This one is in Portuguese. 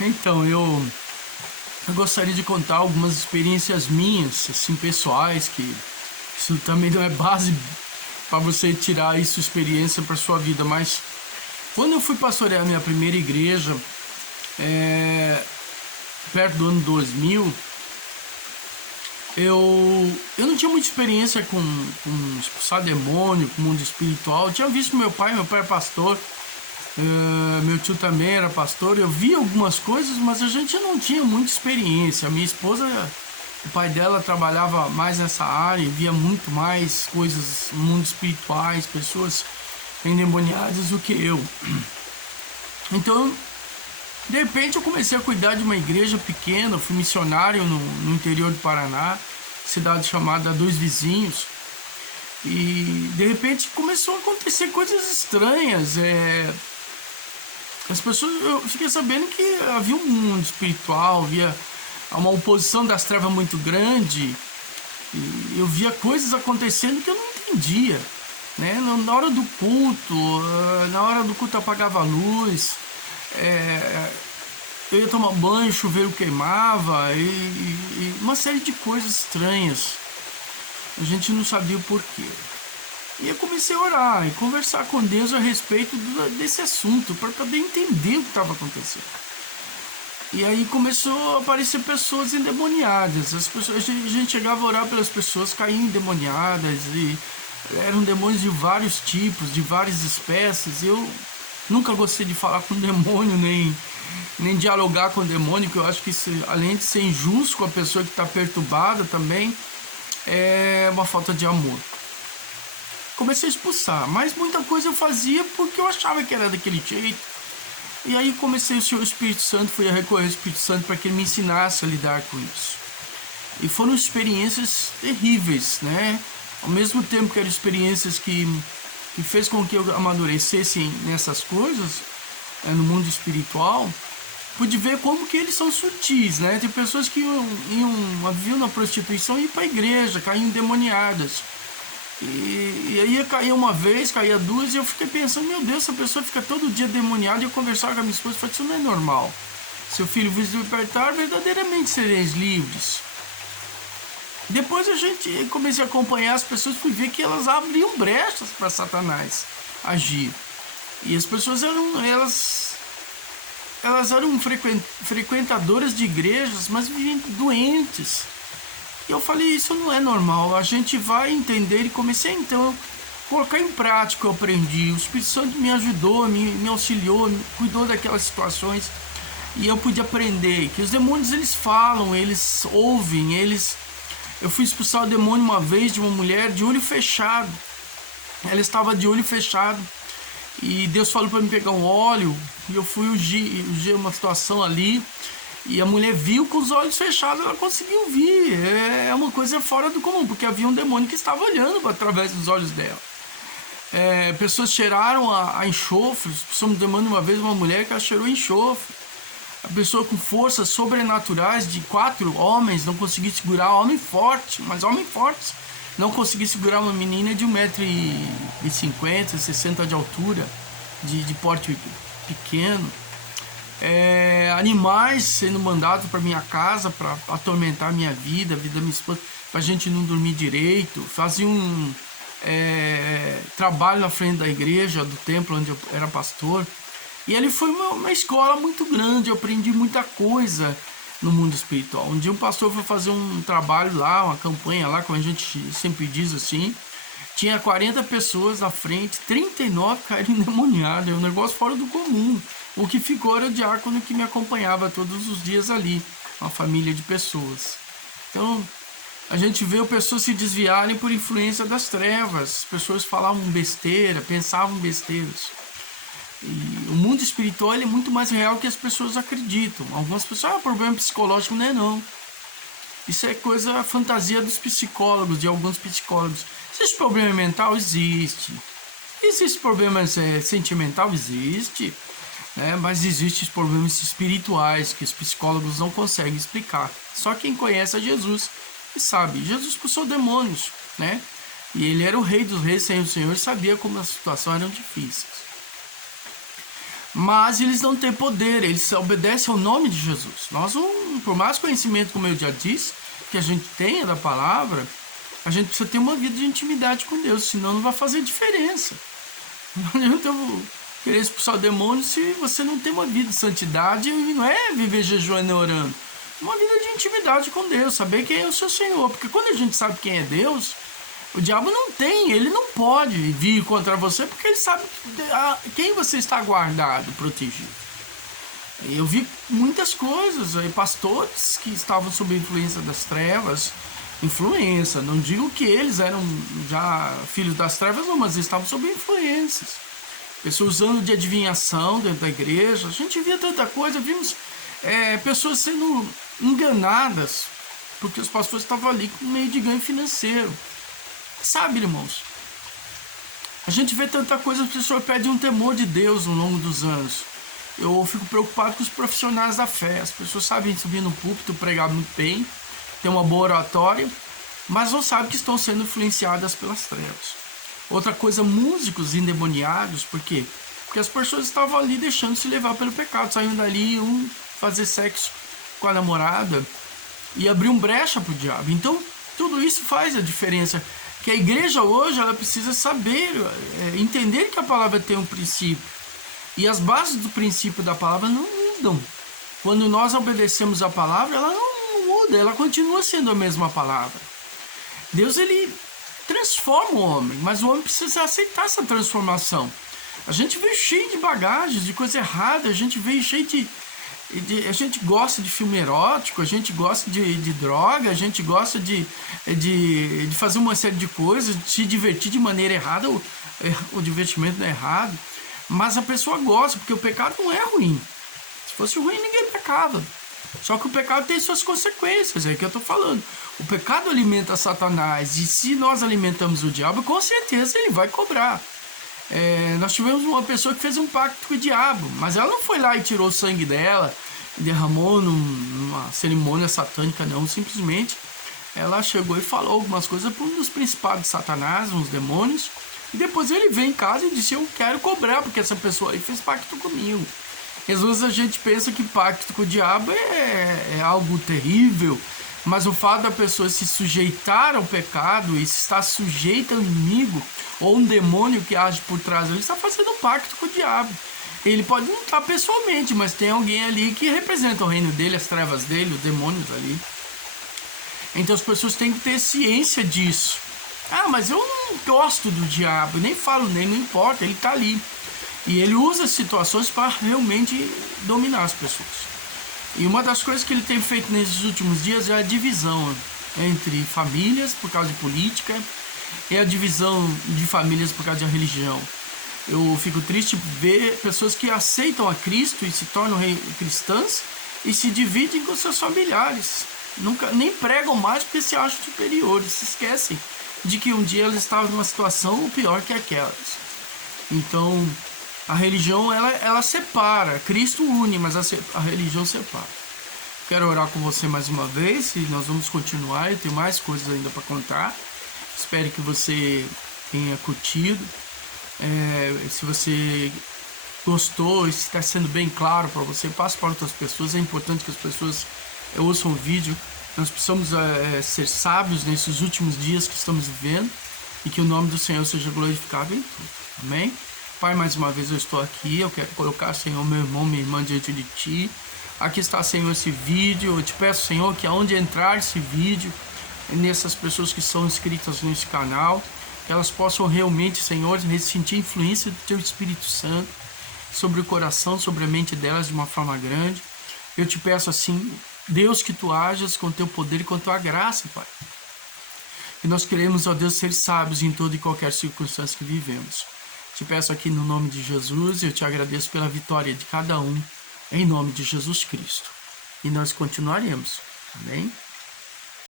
Então, eu gostaria de contar algumas experiências minhas, assim, pessoais, que isso também não é base para você tirar isso, experiência para sua vida, mas quando eu fui pastorear a minha primeira igreja, é, perto do ano 2000, eu não tinha muita experiência com expulsar demônio, com o mundo espiritual. Eu tinha visto meu pai é pastor, meu tio também era pastor. Eu vi algumas coisas, mas a gente não tinha muita experiência. A minha esposa, o pai dela trabalhava mais nessa área, via muito mais coisas no mundo espirituais, pessoas endemoniadas do que eu. Então, de repente eu comecei a cuidar de uma igreja pequena, fui missionário no interior do Paraná, cidade chamada Dois Vizinhos, e de repente começou a acontecer coisas estranhas. As pessoas, eu fiquei sabendo que havia um mundo espiritual, havia uma oposição das trevas muito grande, e eu via coisas acontecendo que eu não entendia, né? Na hora do culto, apagava a luz, eu ia tomar banho, o chuveiro queimava e uma série de coisas estranhas. A gente não sabia o porquê. E eu comecei a orar e conversar com Deus a respeito desse assunto, para poder entender o que estava acontecendo. E aí começou a aparecer pessoas endemoniadas. A gente chegava a orar pelas pessoas, caíam endemoniadas, e eram demônios de vários tipos, de várias espécies. Eu nunca gostei de falar com demônio, nem dialogar com o demônio, que eu acho que isso, além de ser injusto com a pessoa que está perturbada, também é uma falta de amor. Comecei a expulsar, mas muita coisa eu fazia porque eu achava que era daquele jeito. E aí comecei o Espírito Santo, fui a recorrer ao Espírito Santo para que ele me ensinasse a lidar com isso. E foram experiências terríveis, né? Ao mesmo tempo que eram experiências que fez com que eu amadurecesse nessas coisas, no mundo espiritual, pude ver como que eles são sutis, né? Tem pessoas que viviam na prostituição e iam para a igreja, caíam endemoniadas. E aí caía uma vez, caía duas, e eu fiquei pensando, meu Deus, essa pessoa fica todo dia demoniada. E eu conversava com a minha esposa e falei, isso não é normal. Seu filho vos libertar, verdadeiramente sereis livres. Depois comecei a acompanhar as pessoas, fui ver que elas abriam brechas para Satanás agir. E as pessoas elas eram frequentadoras de igrejas, mas viviam doentes. E eu falei, isso não é normal, a gente vai entender. E comecei então a colocar em prática. Eu aprendi, o Espírito Santo me ajudou, me auxiliou, cuidou daquelas situações. E eu pude aprender que os demônios, eles falam, eles ouvem, Eu fui expulsar o demônio uma vez de uma mulher de olho fechado. Ela estava de olho fechado. E Deus falou para mim pegar um óleo. E eu fui ungir uma situação ali. E a mulher viu com os olhos fechados, ela conseguiu ver. É uma coisa fora do comum, porque havia um demônio que estava olhando através dos olhos dela. Pessoas cheiraram a enxofre. Expulsamos um demônio uma vez, uma mulher que ela cheirou enxofre. A pessoa com forças sobrenaturais de 4 homens não conseguiu segurar, homem forte, não conseguiu segurar uma menina de 1,50 m, 60 de altura, de porte pequeno. Animais sendo mandados para minha casa para atormentar a minha vida, a vida da minha esposa, para a gente não dormir direito. Fazia um trabalho na frente da igreja, do templo onde eu era pastor. E ele foi uma escola muito grande, eu aprendi muita coisa no mundo espiritual. Um dia um pastor foi fazer um trabalho lá, uma campanha lá, como a gente sempre diz assim. Tinha 40 pessoas na frente, 39 caíram endemoniadas, é um negócio fora do comum. O que ficou era o diácono que me acompanhava todos os dias ali, uma família de pessoas. Então, a gente vê pessoas se desviarem por influência das trevas. As pessoas falavam besteira, pensavam besteiras. E o mundo espiritual é muito mais real que as pessoas acreditam. Algumas pessoas, problema psicológico não é não. Isso é fantasia dos psicólogos, de alguns psicólogos. Existe problema mental? Existe. Existe problema sentimental? Existe. Mas existem problemas espirituais que os psicólogos não conseguem explicar. Só quem conhece a Jesus sabe. Jesus expulsou demônios, né? E ele era o rei dos reis, Senhor dos senhores, sabia como as situações eram difíceis. mas eles não têm poder, eles obedecem ao nome de Jesus. Nós, por mais conhecimento, como eu já disse, que a gente tenha da palavra, a gente precisa ter uma vida de intimidade com Deus, senão não vai fazer diferença. Não adianta eu querer expulsar o demônio se você não tem uma vida de santidade, e não é viver jejuando e orando. Uma vida de intimidade com Deus, saber quem é o seu Senhor. Porque quando a gente sabe quem é Deus, o diabo não tem, ele não pode vir contra você, porque ele sabe quem você está guardado, protegido. Eu vi muitas coisas, pastores que estavam sob a influência das trevas, não digo que eles eram já filhos das trevas, não, mas eles estavam sob influências. Pessoas usando de adivinhação dentro da igreja, a gente via tanta coisa, vimos pessoas sendo enganadas, porque os pastores estavam ali com meio de ganho financeiro. Sabe, irmãos, a gente vê tanta coisa, as pessoas perdem um temor de Deus ao longo dos anos. Eu fico preocupado com os profissionais da fé. As pessoas sabem subir no púlpito, pregar muito bem, ter uma boa oratória, mas não sabem que estão sendo influenciadas pelas trevas. Outra coisa, músicos endemoniados, por quê? Porque as pessoas estavam ali deixando se levar pelo pecado, saindo dali, fazer sexo com a namorada e abrir brecha para o diabo. Então, tudo isso faz a diferença. Que a igreja hoje, ela precisa saber, entender que a palavra tem um princípio. E as bases do princípio da palavra não mudam. Quando nós obedecemos a palavra, ela não muda, ela continua sendo a mesma palavra. Deus, ele transforma o homem, mas o homem precisa aceitar essa transformação. A gente veio cheio de bagagens, de coisa errada, a gente veio cheio a gente gosta de filme erótico, a gente gosta de droga, a gente gosta de fazer uma série de coisas, de se divertir de maneira errada, o divertimento não é errado, mas a pessoa gosta, porque o pecado não é ruim. Se fosse ruim, ninguém pecava. Só que o pecado tem suas consequências, é o que eu estou falando. O pecado alimenta Satanás, e se nós alimentamos o diabo, com certeza ele vai cobrar. Nós tivemos uma pessoa que fez um pacto com o diabo, mas ela não foi lá e tirou o sangue dela, derramou numa cerimônia satânica, não. Simplesmente ela chegou e falou algumas coisas para um dos principados de Satanás, uns demônios, e depois ele veio em casa e disse: eu quero cobrar, porque essa pessoa aí fez pacto comigo. Às vezes a gente pensa que pacto com o diabo é algo terrível, mas o fato da pessoa se sujeitar ao pecado e estar sujeita ao inimigo ou um demônio que age por trás, ele está fazendo um pacto com o diabo. Ele pode não estar pessoalmente, mas tem alguém ali que representa o reino dele, as trevas dele, os demônios ali. Então as pessoas têm que ter ciência disso. Ah, mas eu não gosto do diabo, nem falo nele, não importa, ele está ali. E ele usa as situações para realmente dominar as pessoas. E uma das coisas que ele tem feito nesses últimos dias é a divisão entre famílias por causa de política e a divisão de famílias por causa de religião. Eu fico triste ver pessoas que aceitam a Cristo e se tornam cristãs e se dividem com seus familiares. Nem pregam mais porque se acham superiores, se esquecem de que um dia elas estavam numa situação pior que aquelas. Então, a religião, ela separa. Cristo une, mas a religião separa. Quero orar com você mais uma vez e nós vamos continuar. Eu tenho mais coisas ainda para contar. Espero que você tenha curtido. Se você gostou, se está sendo bem claro para você, passe para outras pessoas. É importante que as pessoas ouçam o vídeo. Nós precisamos ser sábios nesses últimos dias que estamos vivendo e que o nome do Senhor seja glorificado em tudo. Amém? Pai, mais uma vez eu estou aqui, eu quero colocar, Senhor, meu irmão, minha irmã diante de Ti. Aqui está, Senhor, esse vídeo. Eu te peço, Senhor, que aonde entrar esse vídeo, nessas pessoas que são inscritas nesse canal, elas possam realmente, Senhor, sentir a influência do Teu Espírito Santo sobre o coração, sobre a mente delas de uma forma grande. Eu te peço, assim, Deus, que Tu ajas com Teu poder e com Tua graça, Pai. E nós queremos, ó Deus, ser sábios em toda e qualquer circunstância que vivemos. Te peço aqui no nome de Jesus, eu te agradeço pela vitória de cada um, em nome de Jesus Cristo. E nós continuaremos. Amém?